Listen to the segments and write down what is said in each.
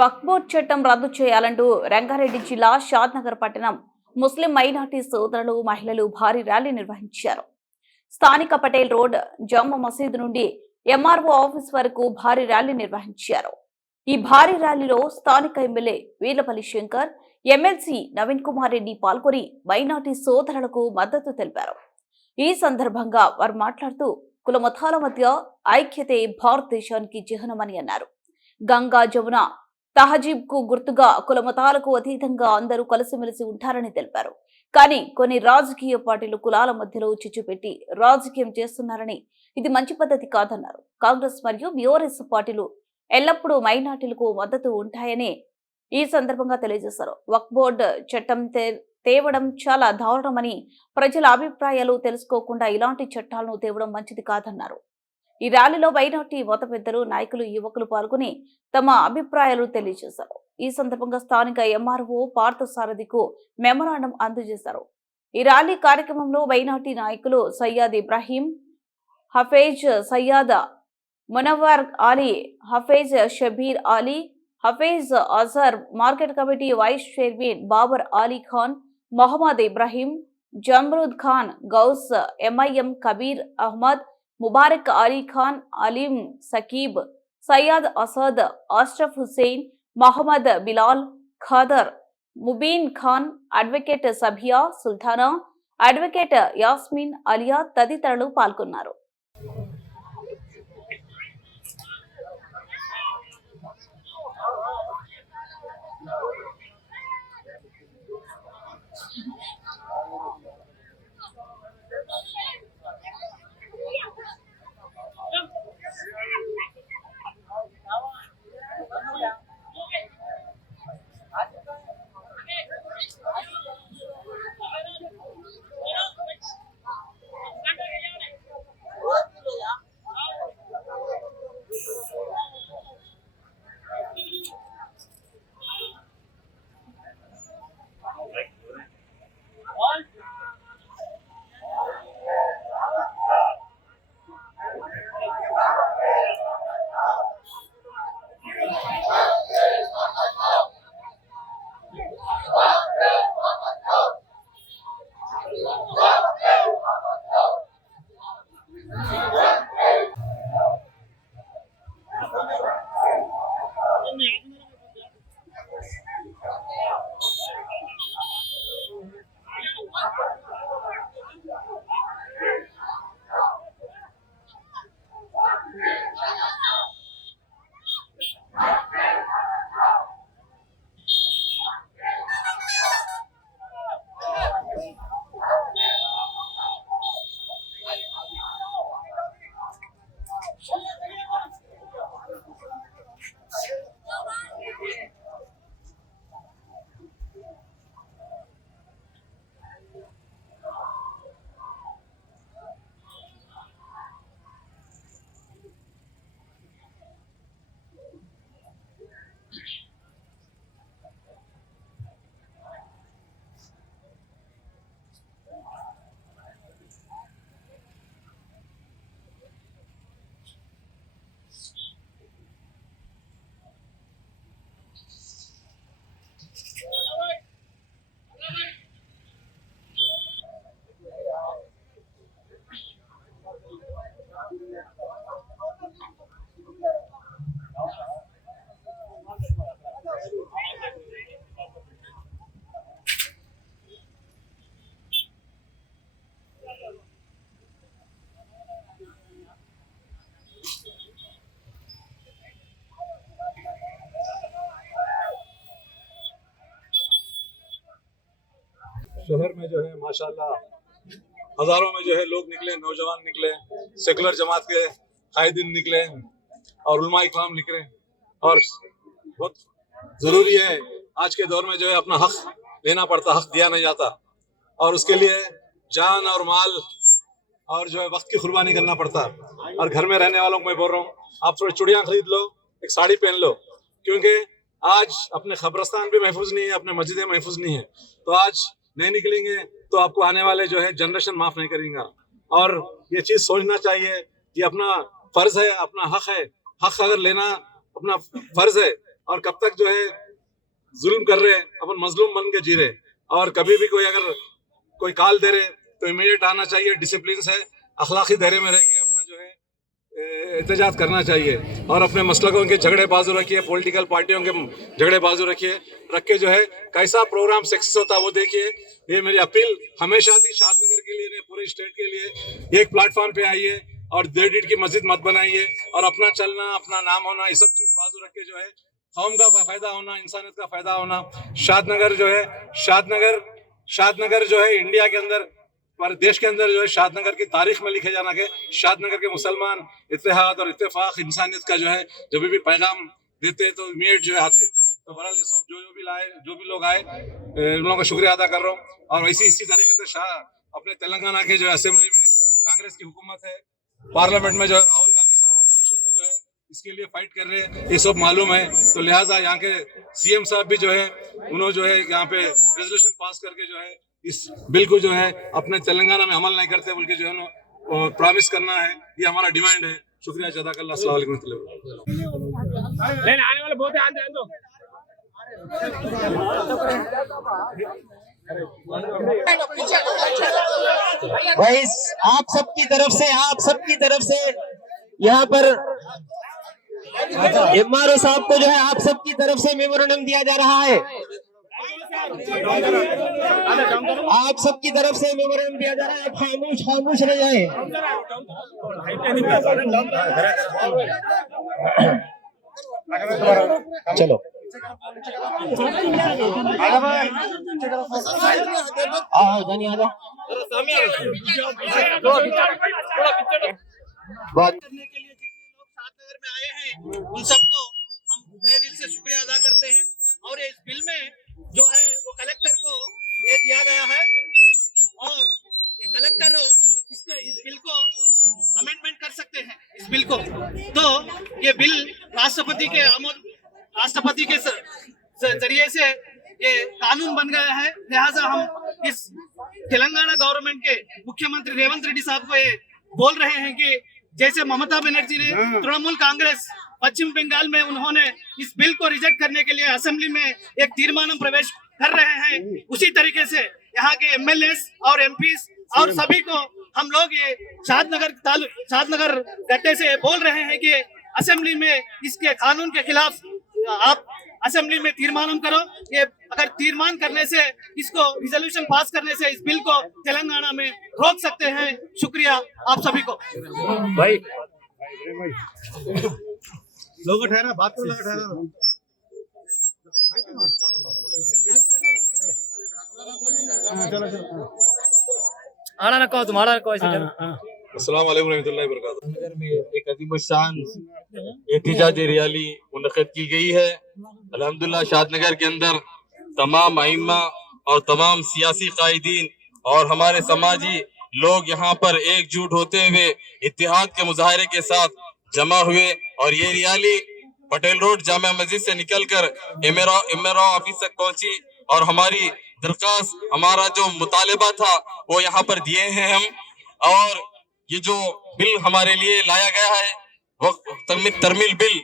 వక్ఫ్ board చట్టం రద్దు చేయాలంటూ రంగారెడ్డి జిల్లా షాద్నగర్ పట్టణం ముస్లిం మైనార్టీ సోదరులు మహిళలు భారీ ర్యాలీ నిర్వహించారు. స్థానిక పటేల్ రోడ్ జమ్మూ మసీదు నుండి ఎంఆర్ఓ ఆఫీస్ వరకు భారీ ర్యాలీ నిర్వహించారు. ఈ భారీ ర్యాలీలో స్థానిక ఎమ్మెల్యే వీర్లపల్లి శంకర్, ఎమ్మెల్సీ నవీన్ కుమార్ రెడ్డి పాల్గొని మైనార్టీ సోదరులకు మద్దతు తెలిపారు. ఈ సందర్భంగా వారు మాట్లాడుతూ కుల మతాల మధ్య ఐక్యతే భారతదేశానికి చిహ్నమని అన్నారు. గంగా జమున తహజీబ్ కు గుర్తుగా కుల మతాలకు అతీతంగా అందరూ కలిసిమెలిసి ఉంటారని తెలిపారు. కానీ కొన్ని రాజకీయ పార్టీలు కులాల మధ్యలో చిచ్చు పెట్టి రాజకీయం చేస్తున్నారని, ఇది మంచి పద్ధతి కాదన్నారు. కాంగ్రెస్ మరియు బీఆర్ఎస్ పార్టీలు ఎల్లప్పుడూ మైనార్టీలకు మద్దతు ఉంటాయని ఈ సందర్భంగా తెలియజేశారు. వక్ఫ్ బోర్డు చట్టం తేవడం చాలా దారుణమని, ప్రజల అభిప్రాయాలు తెలుసుకోకుండా ఇలాంటి చట్టాలను తేవడం మంచిది కాదన్నారు. ఈ ర్యాలీలో మైనార్టీ మత పెద్దలు, నాయకులు, యువకులు పాల్గొని తమ అభిప్రాయాలు తెలియజేశారు. ఈ సందర్భంగా స్థానిక ఎంఆర్ఓ పార్థసారథికు మెమరాండం అందజేశారు. ఈ ర్యాలీ కార్యక్రమంలో మైనార్టీ నాయకులు Sayyad Ibrahim, Hafez Syed Munawwar Ali, Hafez Shabbir Ali, Hafez Azhar, market committee vice chairman Babar Ali Khan, Mohammed Ibrahim, Zamrud Khan, Ghouse, MIM Kabir Ahmed, Mubarak Ali Khan, Aleem Saqib, Syed Asad, Ashraf Hussain, Mohammed Bilal, Khader, Mubeen Khan, advocate Sabiya Sultana, advocate Yasmin Aliya తదితరులు పాల్గొన్నారు. शहर में जो है माशाल्लाह हजारों में जो है लोग निकले, नौजवान निकले, सेकुलर जमात के कायदीन निकले और उलमा इकराम निकले। और बहुत जरूरी है आज के दौर में जो है अपना हक लेना पड़ता, हक दिया नहीं जाता और उसके लिए जान और माल और जो है वक्त की कुर्बानी करना पड़ता। और घर में रहने वालों को मैं बोल रहा हूँ, आप थोड़ी चूड़ियाँ खरीद लो, एक साड़ी पहन लो, क्योंकि आज अपने खबरस्तान भी महफूज नहीं है, अपने मस्जिदें महफूज नहीं है। तो आज नहीं निकलेंगे तो आपको आने वाले जो है जनरेशन माफ नहीं करेंगे। और ये चीज सोचना चाहिए कि अपना फर्ज है, अपना हक है, हक अगर लेना अपना फर्ज है और कब तक जो है जुल्म कर रहे हैं, अपन मजलूम बन के जी रहे। और कभी भी कोई अगर कोई कॉल दे रहे तो इमीडिएट आना चाहिए, डिसिप्लिन से अखलाकी दायरे में रह के अपना जो है एहतजाज करना चाहिए और अपने मसलकों के झगड़े बाजू रखिए, पॉलिटिकल पार्टियों के झगड़े बाजू रख के जो है कैसा प्रोग्राम सक्सेस होता है वो देखिए। ये मेरी अपील हमेशा थी शादनगर के लिए, पूरे स्टेट के लिए। एक प्लेटफॉर्म पे आइए और डेढ़ की मस्जिद मत बनाइए और अपना चलना, अपना नाम होना, ये सब चीज बाजू रख के जो है कौम का फायदा होना, इंसानियत का फायदा होना। शादनगर जो है शादनगर जो है इंडिया के अंदर पर देश के अंदर जो है शादनगर की तारीख में लिखे जाना के शादनगर के मुसलमान इत्तेहाद और इत्तेफाक इंसानियत का जो है जब भी पैगाम देते तो इमीडिएट जो है आते। तो बहरहाल ये सब जो भी लोग आए उन लोगों का शुक्रिया अदा कर रहा हूँ। और इसी तरीके से अपने तेलंगाना के जो है असेंबली में कांग्रेस की हुकूमत है, पार्लियामेंट में जो है राहुल गांधी साहब अपोजिशन में जो है इसके लिए फाइट कर रहे हैं, ये सब मालूम है। तो लिहाजा यहाँ के सीएम साहब भी जो है उन्होंने जो है यहाँ पे रेजोल्यूशन पास करके जो है इस बिल को जो है अपने तेलंगाना में अमल नहीं करते बल्कि जो है ना प्रॉमिस करना है, ये हमारा डिमांड है। शुक्रिया जज़ाकल्लाह। अस्सलाम वालेकुम। आने वाले बहुत आने दो। भाई आप सबकी तरफ से यहाँ पर एमआरओ साहब को जो है आप सबकी तरफ से मेमोरेंडम दिया जा रहा है। आप सबकी तरफ से मेमोरेंडम दिया जा रहा है। खामोश रह जाए। चलो जानी आ जाओ। बात करने के लिए जितने लोग शादनगर में आए हैं उन सबको हम तहे दिल से शुक्रिया अदा करते हैं। और इस बिल में जो है वो कलेक्टर को ये दिया गया है और ये कलेक्टर इस बिल को अमेंडमेंट कर सकते हैं इस बिल को। तो ये बिल राष्ट्रपति के जरिए से ये कानून बन गया है। लिहाजा हम इस तेलंगाना गवर्नमेंट के मुख्यमंत्री रेवंत रेड्डी साहब को ये बोल रहे हैं कि जैसे ममता बनर्जी ने तृणमूल कांग्रेस पश्चिम बंगाल में उन्होंने इस बिल को रिजेक्ट करने के लिए असेंबली में एक तीर्मानम प्रवेश कर रहे हैं, उसी तरीके से यहाँ के एमएलएस और एमपीस और सभी को हम लोग ये शादनगर गड्ढे से बोल रहे हैं कि असेंबली में इसके कानून के खिलाफ आप असेंबली में तीर्मानम करो। ये अगर तीर्मान करने से, इसको रिजोल्यूशन पास करने से इस बिल को तेलंगाना में रोक सकते हैं। शुक्रिया आप सभी को। भाई लोग ठहरा बात तो लगा ठहरा आना ना कहो, तुम आना कहो ऐसे अस्सलाम वालेकुम रहमतुल्लाहि व बरकातहू। नगर में एक अजीम शान एहतिजाजी रैली मुनक़िद की गई है। अल्हम्दुलिल्लाह शादनगर के अंदर तमाम आइम्मा और तमाम सियासी कायदीन और हमारे समाजी लोग यहाँ पर एकजुट होते हुए इत्तेहाद के मुजाहरे के साथ जमा हुए और ये रैली पटेल रोड जामा मस्जिद से निकलकर एमआरओ ऑफिस तक पहुंची और हमारी दरख्वास्त, हमारा जो मुतालिबा था वो यहाँ पर दिए हैं हम। और ये जो बिल हमारे लिए लाया गया है वो तरमील बिल,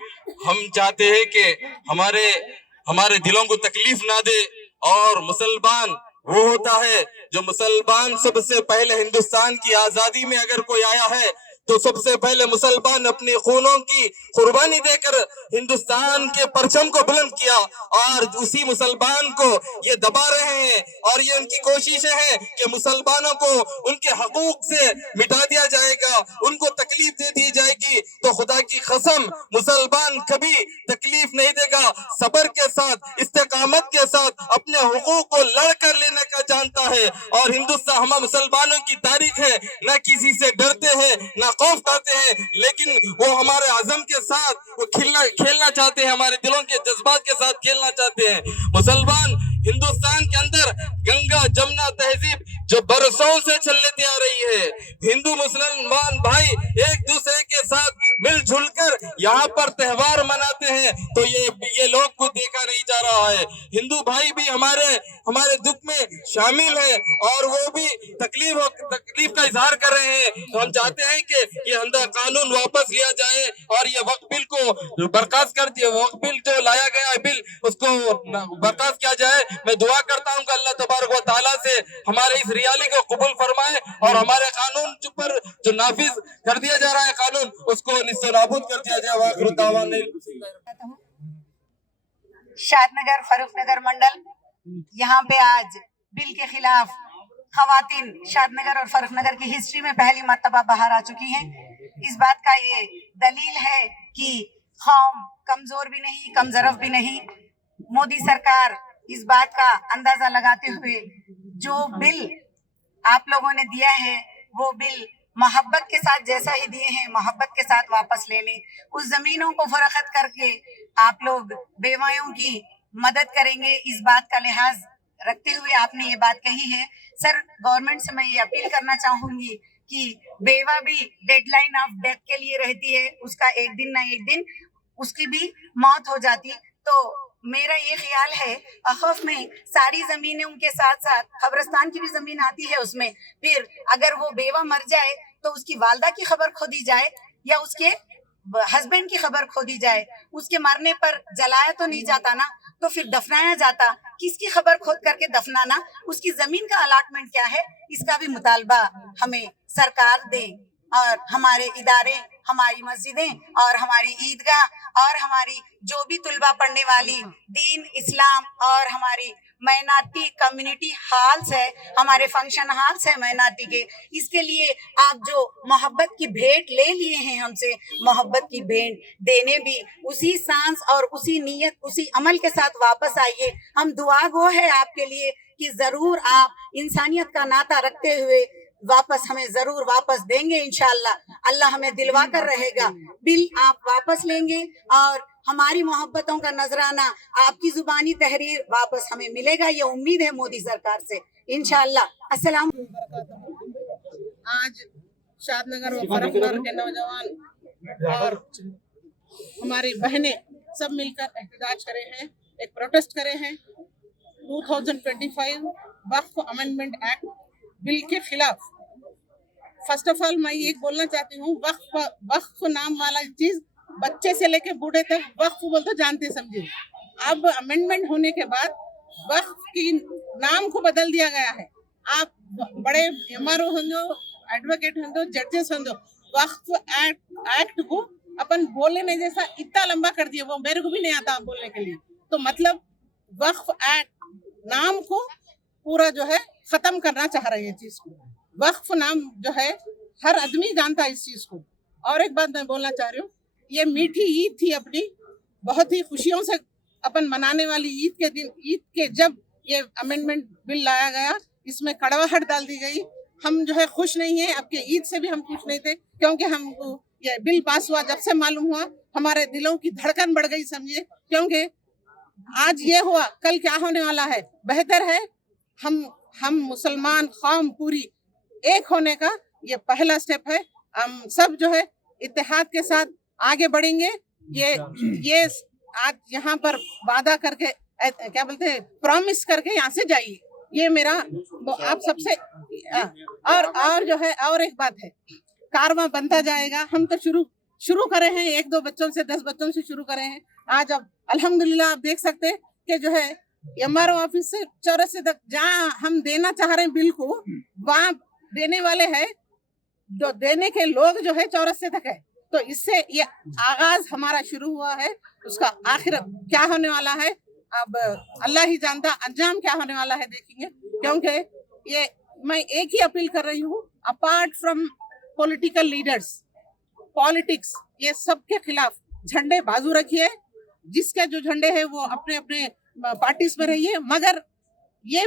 हम चाहते हैं कि हमारे दिलों को तकलीफ ना दे। और मुसलमान वो होता है जो मुसलमान सबसे पहले हिंदुस्तान की आजादी में अगर कोई आया है तो सबसे पहले मुसलमान अपने खूनों की कुर्बानी देकर हिंदुस्तान के परचम को बुलंद किया और उसी मुसलमान को ये दबा रहे हैं। और ये उनकी कोशिशें हैं कि मुसलमानों को उनके हकूक से मिटा दिया जाएगा, उनको तकलीफ दे दी जाएगी। तो खुदा की कसम मुसलमान कभी तकलीफ नहीं देगा, सब्र के साथ, इस्तेकामत के साथ अपने हुकूक को लड़ कर लेने का जानता है। और हिंदुस्तान हम मुसलमानों की तारीख है, न किसी से डरते हैं न खौफ खाते हैं, लेकिन वो हमारे आज़म के साथ वो खेलना चाहते हैं, हमारे दिलों के जज्बात के साथ खेलना चाहते हैं। मुसलमान हिंदुस्तान के अंदर गंगा जमुना तहजीब जो बरसों से चलती आ रही है। हिंदू मुसलमान भाई एक दूसरे के साथ मिलजुल कर यहाँ पर त्योहार मनाते हैं, तो ये लोग को देखा नहीं जा रहा है। हिंदू भाई भी हमारे दुख में शामिल है और वो भी तकलीफ का इजहार कर रहे हैं। तो हम चाहते हैं कि ये अंदर कानून वापस लिया जाए और ये वक्फ बिल को बर्खास्त कर दिया, वक्फ बिल जो लाया गया है बिल उसको बर्खास्त किया जाए। मैं दुआ करता हूँ कि अल्लाह तबारक व तआला से हमारे इस रियाली को कबूल फरमाए और हमारे कानून पर जो नाफिज कर दिया जा रहा है कानून उसको निस्तेनाबूद कर दिया जाए। वाखिर दावाना शादनगर फरूखनगर मंडल यहाँ पे आज बिल के खिलाफ खवातीन शादनगर और फरूखनगर की हिस्ट्री में पहली मर्तबा बाहर आ चुकी हैं। इस बात का ये दलील है कि कौम कमजोर भी नहीं, कमजरफ भी नहीं। मोदी सरकार इस बात का अंदाजा लगाते हुए जो बिल आप लोगों ने दिया है वो बिल मोहब्बत के साथ जैसा ही दिए हैं मोहब्बत के साथ वापस ले लें। उस जमीनों को फरोख्त करके आप लोग बेवायों की मदद करेंगे, इस बात का लिहाज रखते हुए आपने ये बात कही है। सर, गवर्नमेंट से मैं ये अपील करना चाहूंगी कि बेवा भी डेडलाइन ऑफ डेथ के लिए रहती है, उसका एक दिन ना एक दिन उसकी भी मौत हो जाती। तो मेरा ये ख्याल है अखफ में सारी जमीनें उनके साथ साथ कब्रिस्तान की भी जमीन आती है उसमें, फिर अगर वो बेवा मर जाए तो उसकी वालदा की खबर खो दी जाए या उसके हस्बैंड की खबर खो दी जाए। उसके मरने पर जलाया तो नहीं जाता ना, तो फिर दफनाया जाता। किसकी खबर खोद करके दफनाना, उसकी जमीन का अलाटमेंट क्या है इसका भी मुतालबा हमें सरकार दे और हमारे इदारे, हमारी मस्जिदें और हमारी ईदगाह और हमारी जो भी तुलबा पढ़ने वाली दीन इस्लाम और हमारी माइनॉरिटी कम्युनिटी हॉल्स है, हमारे फंक्शन हॉल्स है माइनॉरिटी के, इसके लिए आप जो मोहब्बत की भेंट ले लिए हैं हमसे, मोहब्बत की भेंट देने भी उसी सांस और उसी नीयत उसी अमल के साथ वापस आइए। हम दुआ गो है आपके लिए कि जरूर आप इंसानियत का नाता रखते हुए वापस हमें जरूर वापस देंगे इंशाअल्लाह। अल्लाह हमें दिलवा कर रहेगा, बिल आप वापस लेंगे और हमारी मोहब्बतों का नजराना आपकी जुबानी तहरीर वापस हमें मिलेगा, ये उम्मीद है मोदी सरकार से इंशाअल्लाह। अस्सलाम। आज शादनगर और फरूखनगर के नौजवान और हमारी बहनें सब मिलकर एहतजाज करे हैं, एक प्रोटेस्ट करे हैं 2025 वक्फ अमेंडमेंट एक्ट बिल के खिलाफ। फर्स्ट ऑफ ऑल मैं ये बोलना चाहती हूँ, वक्फ नाम वाला चीज बच्चे से लेके बूढ़े तक वक्फ बोल तो जानते समझे। अब अमेंडमेंट होने के बाद वक्फ की नाम को बदल दिया गया है। आप बड़े एमआरओ होंगे, एडवोकेट होंगे, जजेस होंगे, वक्फ एक्ट को अपन बोलने में जैसा इतना लंबा कर दिया, वो मेरे को भी नहीं आता बोलने के लिए। तो मतलब वक्फ एक्ट नाम को पूरा जो है खत्म करना चाह रहे हैं चीज को। वक्फ नाम जो है हर आदमी जानता है इस चीज को। और एक बात मैं बोलना चाह रही हूँ, ये मीठी ईद थी अपनी, बहुत ही खुशियों से अपन मनाने वाली ईद के दिन, ईद के जब ये अमेंडमेंट बिल लाया गया इसमें कड़वाहट डाल दी गई। हम जो है खुश नहीं है, आपके ईद से भी हम खुश नहीं थे, क्योंकि हमको ये बिल पास हुआ जब से मालूम हुआ हमारे दिलों की धड़कन बढ़ गई समझिए। क्योंकि आज ये हुआ, कल क्या होने वाला है। बेहतर है हम मुसलमान कौम पूरी एक होने का ये पहला स्टेप है। हम सब जो है इत्तेहाद के साथ आगे बढ़ेंगे। ये आज यहाँ पर वादा करके क्या बोलते हैं, प्रॉमिस करके यहाँ से जाइए, ये मेरा आप सबसे। और जो है और एक बात है, कारवां बनता जाएगा। हम तो शुरू करे हैं 1-2 बच्चों से, 10 बच्चों से शुरू करे हैं। आज अब अल्हम्दुलिल्लाह आप देख सकते हैं कि जो है एमआरओ ऑफिस से चौरस्ते तक जहाँ हम देना चाह रहे हैं बिल को, वहाँ देने वाले हैं, जो देने के लोग जो है चौरस्ते तक है। तो इससे ये आगाज हमारा शुरू हुआ है, उसका आखिर क्या होने वाला है अब अल्लाह ही जानता, अंजाम क्या होने वाला है देखेंगे। क्योंकि ये मैं एक ही अपील कर रही हूँ, apart from political leaders, politics, ये सब के खिलाफ झंडे बाजू रखिए। जिसके जो झंडे है वो अपने अपने पार्टीज में रहिए, मगर ये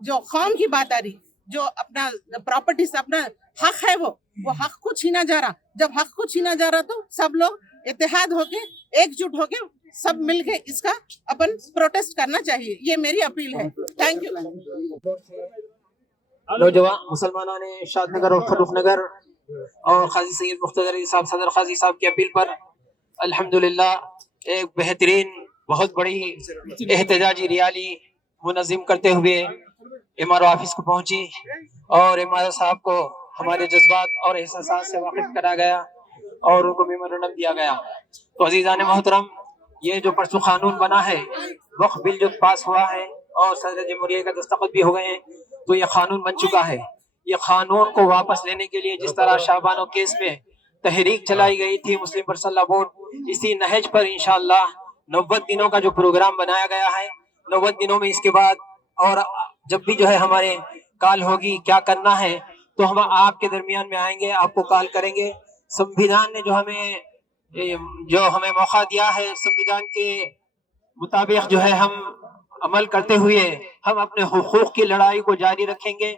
जो कौम की बात आ रही, जो अपना प्रॉपर्टीज, अपना हक है, वो हक को छीना जा रहा। जब हक को छीना जा रहा तो सब लोग इत्तेहाद होके, एकजुट होके, सब मिलके इसका अपन प्रोटेस्ट करना चाहिए। ये मेरी अपील है। Thank you. नौजवान मुसलमानों ने शादनगर और फर्रुख नगर और काजी सैयद मुख्तदर अली साहब सदर काजी साहब की अपील पर अल्हम्दुलिल्लाह एक बेहतरीन बहुत बड़ी एहतजाजी रैली मुनज़्ज़म करते हुए एमआरओ ऑफिस को पहुंची और एमआरओ साहब को हमारे जज्बात और एहसास से वाकिफ करा गया और उनको मेमोरेंडम दिया गया। तो अजीज़ान मोहतरम, ये जो परसों कानून बना है, वक्फ बिल जो पास हुआ है और सदर जमहूरिया का दस्तखत भी हो गए हैं, तो ये कानून बन चुका है। ये कानून को वापस लेने के लिए जिस तरह शाहबानो केस में तहरीक चलाई गई थी मुस्लिम पर्सनल बोर्ड, इसी नहज पर इंशाअल्लाह 90 दिनों का जो प्रोग्राम बनाया गया है, 90 दिनों में इसके बाद और जब भी जो है हमारे कॉल होगी क्या करना है, तो हम आपके दरमियान में आएंगे, आपको कॉल करेंगे। संविधान ने जो हमें मौका दिया है, संविधान के मुताबिक जो है हम अमल करते हुए हम अपने हुकूक की लड़ाई को जारी रखेंगे।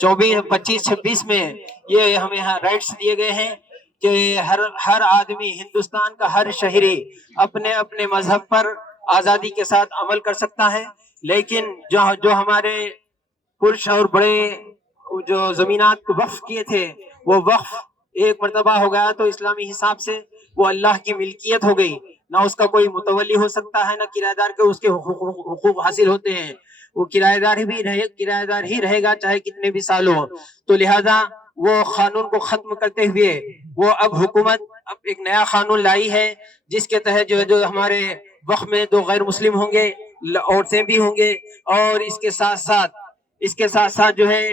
24, 25, 26 में ये हमें राइट्स दिए गए हैं कि हर आदमी, हिंदुस्तान का हर शहरी अपने अपने मजहब पर आज़ादी के साथ अमल कर सकता है। लेकिन जो हमारे पुरुष और बड़े जो जमीनात को वक्फ किए थे, वो वक्फ एक मर्तबा हो गया तो इस्लामी हिसाब से वो अल्लाह की मिल्कियत हो गई, ना उसका कोई मुतवली हो सकता है, ना किराएदार के उसके हुकूक हासिल होते हैं। वो किराएदार ही रहेगा चाहे कितने भी साल हो। तो लिहाजा वो कानून को खत्म करते हुए वो अब हुकूमत एक नया कानून लाई है, जिसके तहत जो हमारे वक्फ में 2 गैर मुस्लिम होंगे, औरतें भी होंगे, और इसके साथ साथ जो है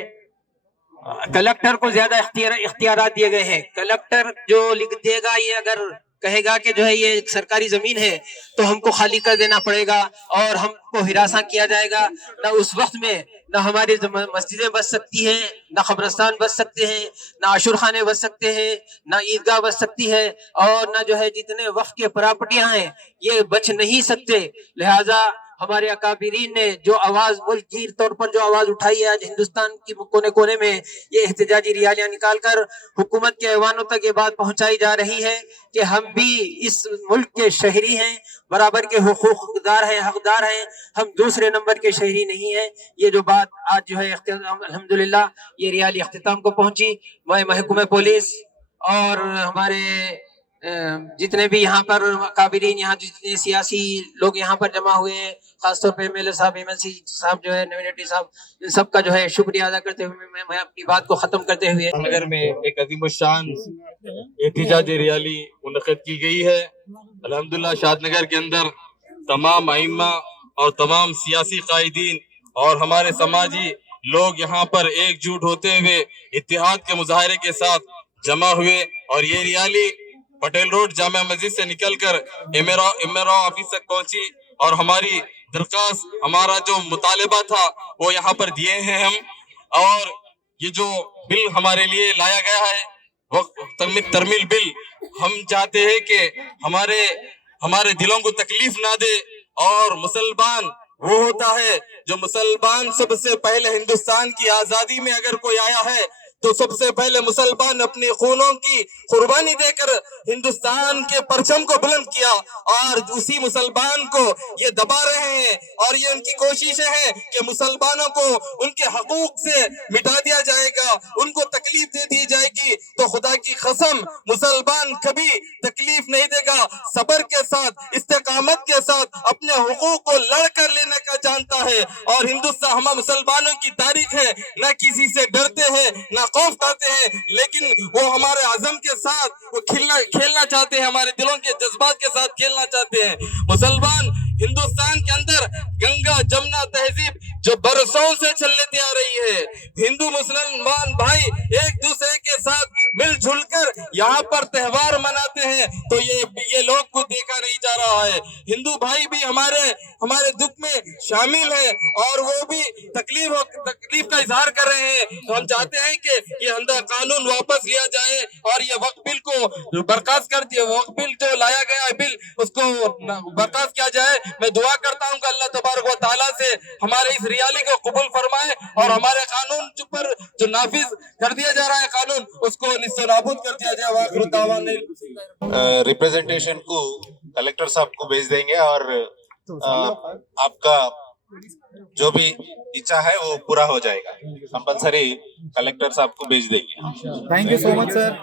कलेक्टर को ज्यादा इख्तियारात दिए गए हैं। कलेक्टर जो लिख देगा, ये अगर कहेगा कि जो है ये सरकारी जमीन है तो हमको खाली कर देना पड़ेगा और हमको हिरासा किया जाएगा। ना उस वक्त में ना हमारी मस्जिदें बच सकती हैं, ना कब्रिस्तान बच सकते हैं, ना आशुर खाने बच सकते हैं, ना ईदगाह बच सकती है, और ना जो है जितने वक्फ के प्रॉपर्टियां हैं ये बच नहीं सकते। लिहाजा हमारे अकाबिरीन ने जो आवाज मुल्की तौर पर जो आवाज उठाई है, आज हिंदुस्तान की कोने कोने में ये एहतजाजी रैलियां निकालकर हुकूमत के ऐवानों तक ये बात पहुंचाई जा रही है कि हम भी इस मुल्क के शहरी हैं, बराबर के हुकूकदार हैं, हकदार हैं, हम दूसरे नंबर के शहरी नहीं हैं। ये जो बात आज जो है अल्हम्दुलिल्लाह ये रैली अख्तिताम को पहुंची। मैं महकूमे पुलिस और हमारे जितने भी यहाँ पर काबिरीन, यहाँ जितने सियासी लोग यहाँ पर जमा हुए हैं, खासतौर पे एमएलए साहब, एमएलसी साहब जो है, नवीनेटी साहब, इन सबका जो है शुक्रिया अदा करते हुए मैं अपनी बात को खत्म करते हुए नगर में एक अजीम शान एहतजाजी रैली मुनक़िद की गई है। अल्हम्दुलिल्लाह शादनगर के अंदर तमाम आइम्मा और तमाम सियासी कायदीन और हमारे समाजी लोग यहाँ पर एकजुट होते हुए इत्तेहाद के मुजाहरे के साथ जमा हुए और ये रैली पटेल रोड जामा मस्जिद से निकलकर एमआरओ ऑफिस तक पहुंची और हमारी दरखास्त, हमारा जो मुतालिबा था वो यहाँ पर दिए हैं हम। और ये जो बिल हमारे लिए लाया गया है वो तरमील बिल, हम चाहते हैं कि हमारे दिलों को तकलीफ ना दे। और मुसलमान वो होता है जो मुसलमान सबसे पहले हिंदुस्तान की आजादी में अगर कोई आया है तो सबसे पहले मुसलमान अपने खूनों की कुर्बानी देकर हिंदुस्तान के परचम को बुलंद किया, और उसी मुसलमान को ये दबा रहे हैं और ये उनकी कोशिशें हैं कि मुसलमानों को उनके हकूक से मिटा दिया जाएगा, उनको तकलीफ दे दी जाएगी। तो खुदा की कसम मुसलमान कभी तकलीफ नहीं देगा, सब्र के साथ, इस्तेकामत के साथ अपने हुकूक को लड़ कर लेने का जानता है। और हिंदुस्तान हम मुसलमानों की तारीख है, न किसी से डरते हैं न खौफ खाते हैं, लेकिन वो हमारे आज़म के साथ वो खेलना चाहते हैं, हमारे दिलों के जज्बात के साथ खेलना चाहते हैं। मुसलमान हिंदुस्तान के अंदर गंगा जमुना तहजीब जो बरसों से चलती आ रही है, हिंदू मुसलमान भाई एक दूसरे के साथ मिलजुल कर यहाँ पर त्योहार मनाते हैं, तो ये लोग को देखा नहीं जा रहा है। हिंदू भाई भी हमारे दुख में शामिल है और वो भी तकलीफ का इजहार कर रहे हैं। तो हम चाहते हैं कि ये कानून वापस लिया जाए और ये वक्फ बिल को बर्खास्त कर दिया, वक्फ बिल जो लाया गया है बिल उसको बर्खास्त किया जाए। मैं दुआ करता हूँ कि अल्लाह तबारक व तआला से हमारे इस रैली को कबूल फरमाए और हमारे कानून पर जो नाफिज कर दिया जा रहा है कानून उसको निस्तेनाबूद कर दिया जाए। वाखिर दावाना रिप्रेजेंटेशन को कलेक्टर साहब को भेज देंगे और आपका जो भी इच्छा है वो पूरा हो जाएगा, कंपलसरी कलेक्टर साहब को भेज देंगे। Thank you so much sir.